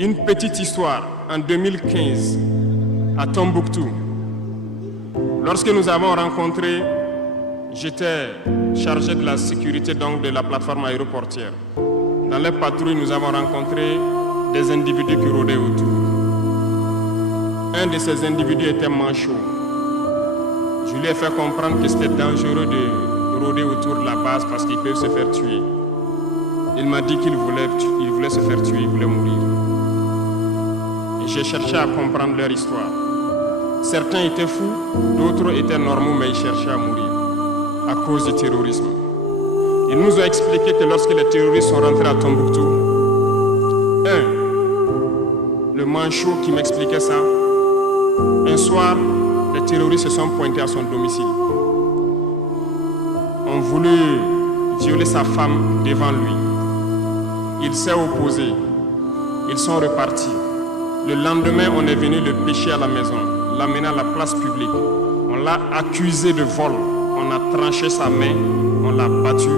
Une petite histoire, en 2015, à Tombouctou. Lorsque nous avons rencontré, j'étais chargé de la sécurité donc de la plateforme aéroportière. Dans les patrouilles, nous avons rencontré des individus qui rôdaient autour. Un de ces individus était manchot. Je lui ai fait comprendre que c'était dangereux de rôder autour de la base parce qu'ils peuvent se faire tuer. Il m'a dit qu'il voulait se faire tuer, il voulait mourir. Et j'ai cherché à comprendre leur histoire. Certains étaient fous, d'autres étaient normaux, mais ils cherchaient à mourir à cause du terrorisme. Ils nous ont expliqué que lorsque les terroristes sont rentrés à Tombouctou, le manchot qui m'expliquait ça, un soir, les terroristes se sont pointés à son domicile. Ont voulu violer sa femme devant lui. Il s'est opposé. Ils sont repartis. Le lendemain, on est venu le pêcher à la maison, l'amener à la place publique. On l'a accusé de vol. On a tranché sa main, on l'a battu.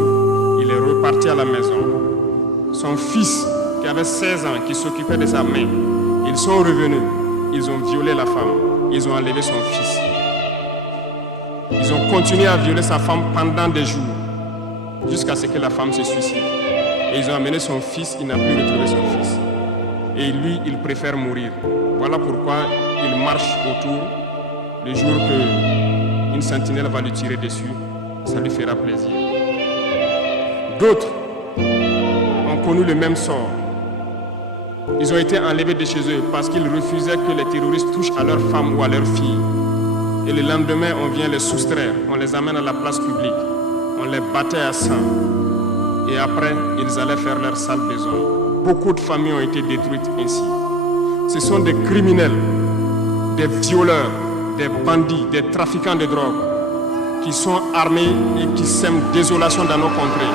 Il est reparti à la maison. Son fils, qui avait 16 ans, qui s'occupait de sa main, ils sont revenus. Ils ont violé la femme. Ils ont enlevé son fils. Ils ont continué à violer sa femme pendant des jours, jusqu'à ce que la femme se suicide. Et ils ont amené son fils, il n'a plus retrouvé son fils. Et lui, il préfère mourir. Voilà pourquoi il marche autour le jour qu'une sentinelle va lui tirer dessus. Ça lui fera plaisir. D'autres ont connu le même sort. Ils ont été enlevés de chez eux parce qu'ils refusaient que les terroristes touchent à leurs femmes ou à leurs filles. Et le lendemain, on vient les soustraire, on les amène à la place publique, on les battait à sang. Et après, ils allaient faire leur sale besoin. Beaucoup de familles ont été détruites ainsi. Ce sont des criminels, des violeurs, des bandits, des trafiquants de drogue qui sont armés et qui sèment désolation dans nos contrées.